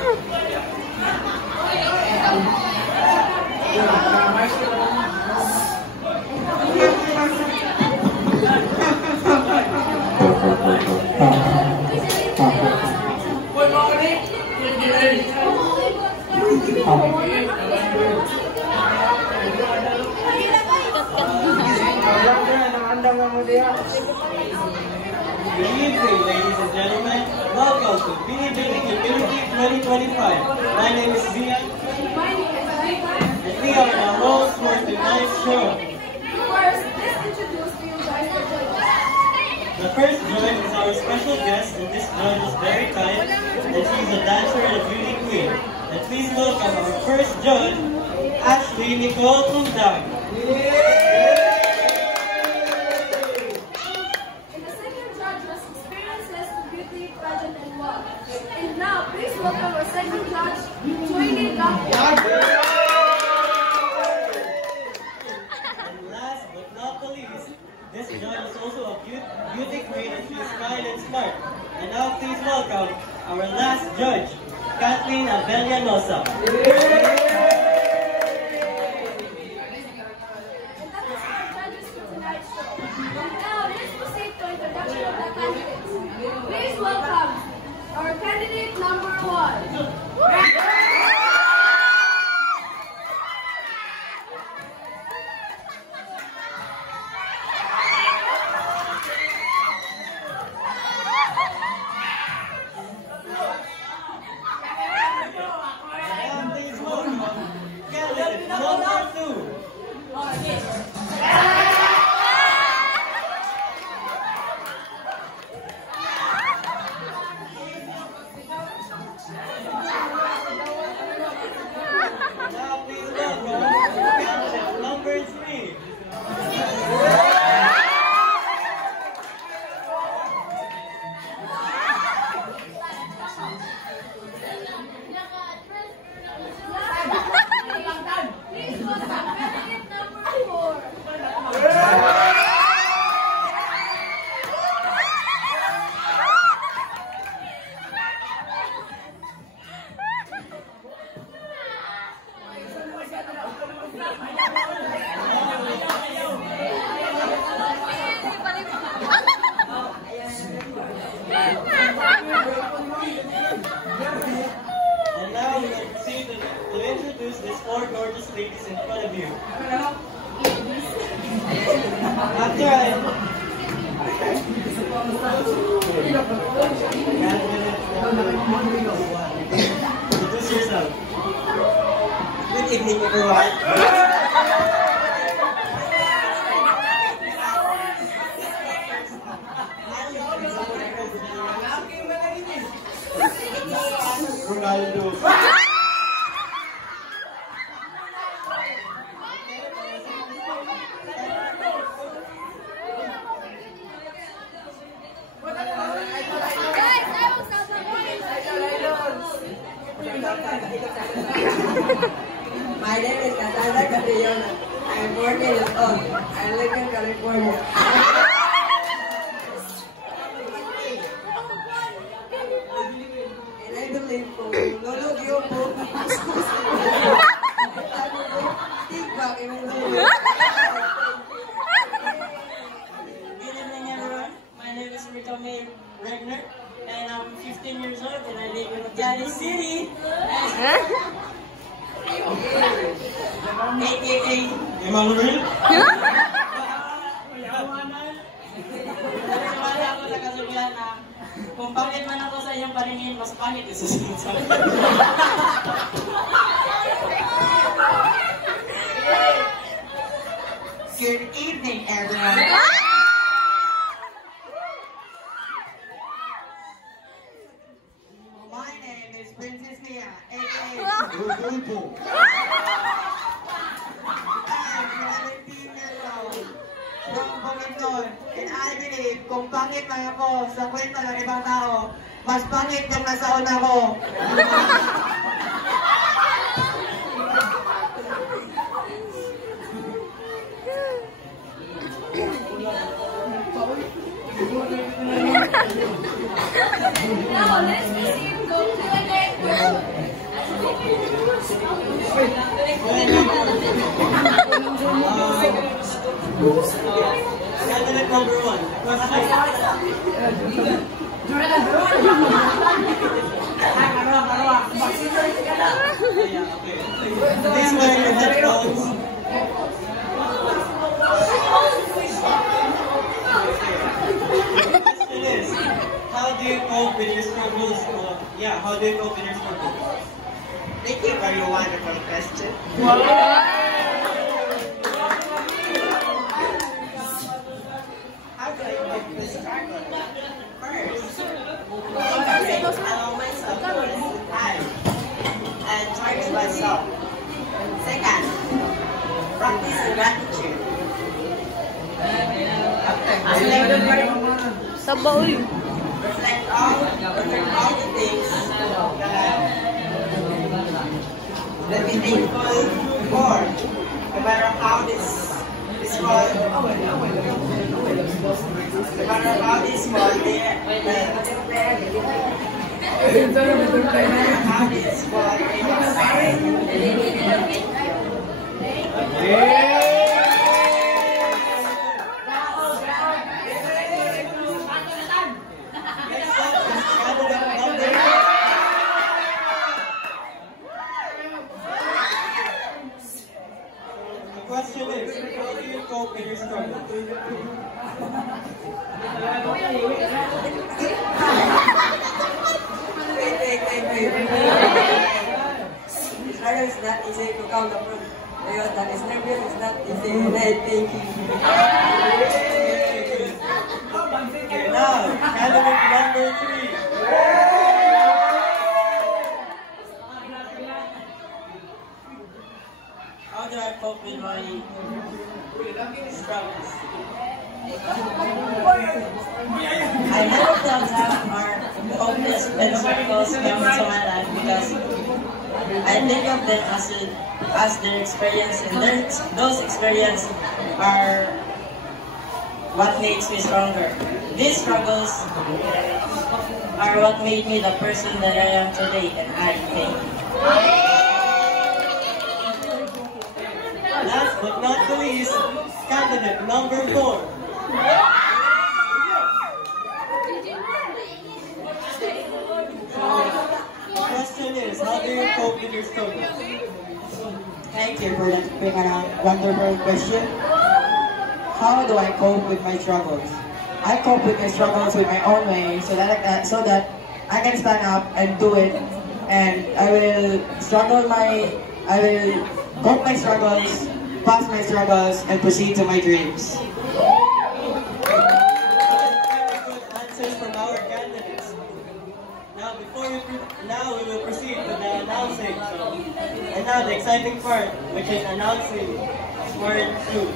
Good evening, ladies and gentlemen. Welcome to Binibining Ability 2025. My name is Zian, and we are the hosts for tonight's show. First, let's introduce to you guys the judges. The first judge is our special guest, and this judge is very kind, and she's a dancer and a beauty queen. And please welcome our first judge, Ashley Nicole Kundang. And now, please welcome our second judge, Joyny Gapia. And last but not the least, this judge is also a beauty queen and she's kind and smart. And now please welcome our last judge, Kathleen Abellanosa. And that is our judges for tonight's show. And now, let's proceed to introduction of the candidates. Please welcome our candidate number 1. And please welcome candidate number 2. Now please welcome candidate number 3. Please welcome candidate number 4. And now we will proceed to introduce these 4 gorgeous ladies in front of you. After introduce yourself. Good evening, everyone. Ronaldo. My name is Cassandra Castellona. I am 14 years old. I live in California. And I believe for Lolo Gyopo. TikTok even though. Good evening, everyone. My name is Rita May Regner, and I'm 15 years old, and I live in Cali City. AKA Emmanuel. Wala ako sa kasubihan na kung bakit man ako sa inyong paningin, mas pangit isa sa Good evening, everyone. My name is Princess Mia, aka Rodolfo. I'm 17 years old from Bukidnon, and I believe kung pangit lang ako sa kwenta ng ibang tao, mas pangit yung nasa una ko. Now, let's proceed to candidate 2. Candidate number 1. Please wear your headphones. The question is, how do you cope with your struggles? How do you cope with your struggles? Thank you for your wonderful question. How do I cope with struggle? First, allow myself to waste time and charge myself. Second, practice gratitude. Sabaw. Reflect all the things that we thankful for, no matter how this small, no matter how this small, no matter how this small, The question is, how do you cope with your struggles? Struggle is not easy to count upon. That is never is not easy. Thank you. Okay, now, candidate number 3. How do I cope with my struggles? I know that are hopeless and struggles come into my life because I think of them as their experience, and those experiences are what makes me stronger. These struggles are what made me the person that I am today, and I thank you. Last but not the least, candidate number 4. The question is, how do you cope with your struggles? Thank you for that wonderful question. How do I cope with my struggles? I cope with my struggles with my own way so that I can stand up and do it, and I will cope my struggles, pass my struggles, and proceed to my dreams. Good answers from our candidates. Now we will proceed with the announcing. And now the exciting part, which is announcing word 2.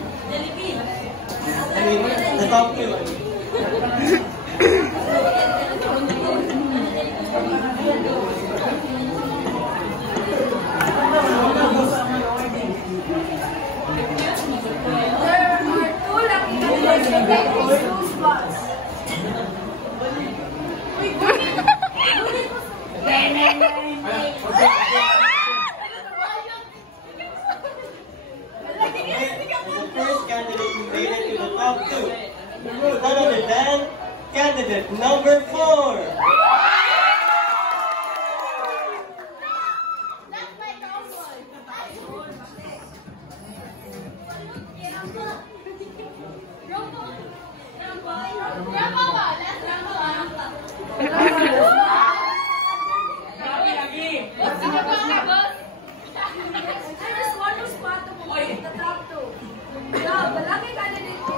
I mean, the top 2. The first candidate who made it to the top 2, none other than candidate number 4.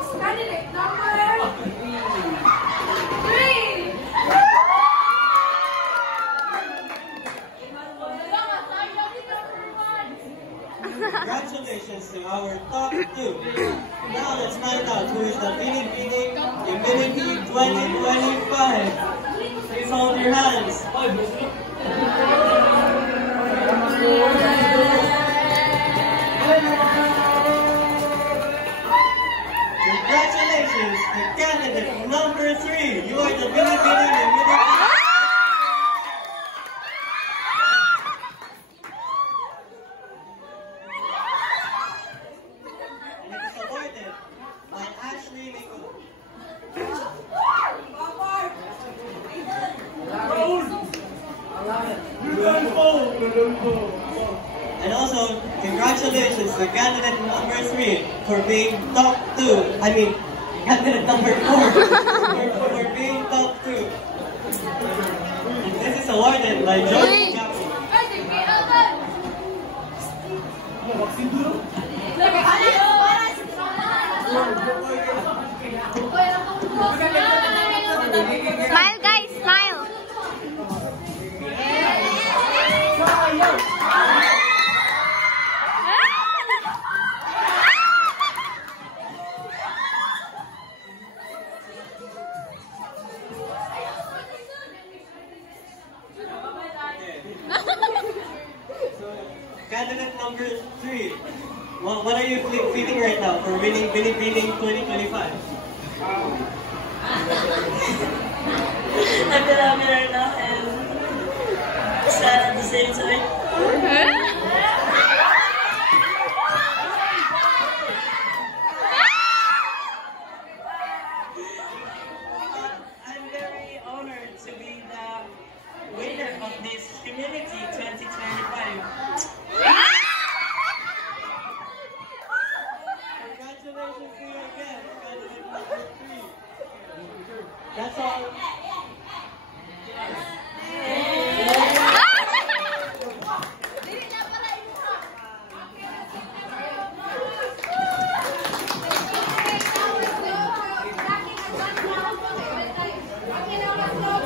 Candidate number 3. Congratulations to our top 2. Now let's find out who is the Bini Divinity 2025. Please hold your hands. Congratulations to candidate number 3. You are the Bini Divinity. And also, congratulations to candidate number 3 for being top 2. I mean, candidate number 4 for being top 2. And this is awarded by George Capo. Smile guys, smile. Candidate number 3. What are you feeling right now for winning 2025? I feel happy right now and sad at the same time. I'm very honored to be the winner of this Community 2025.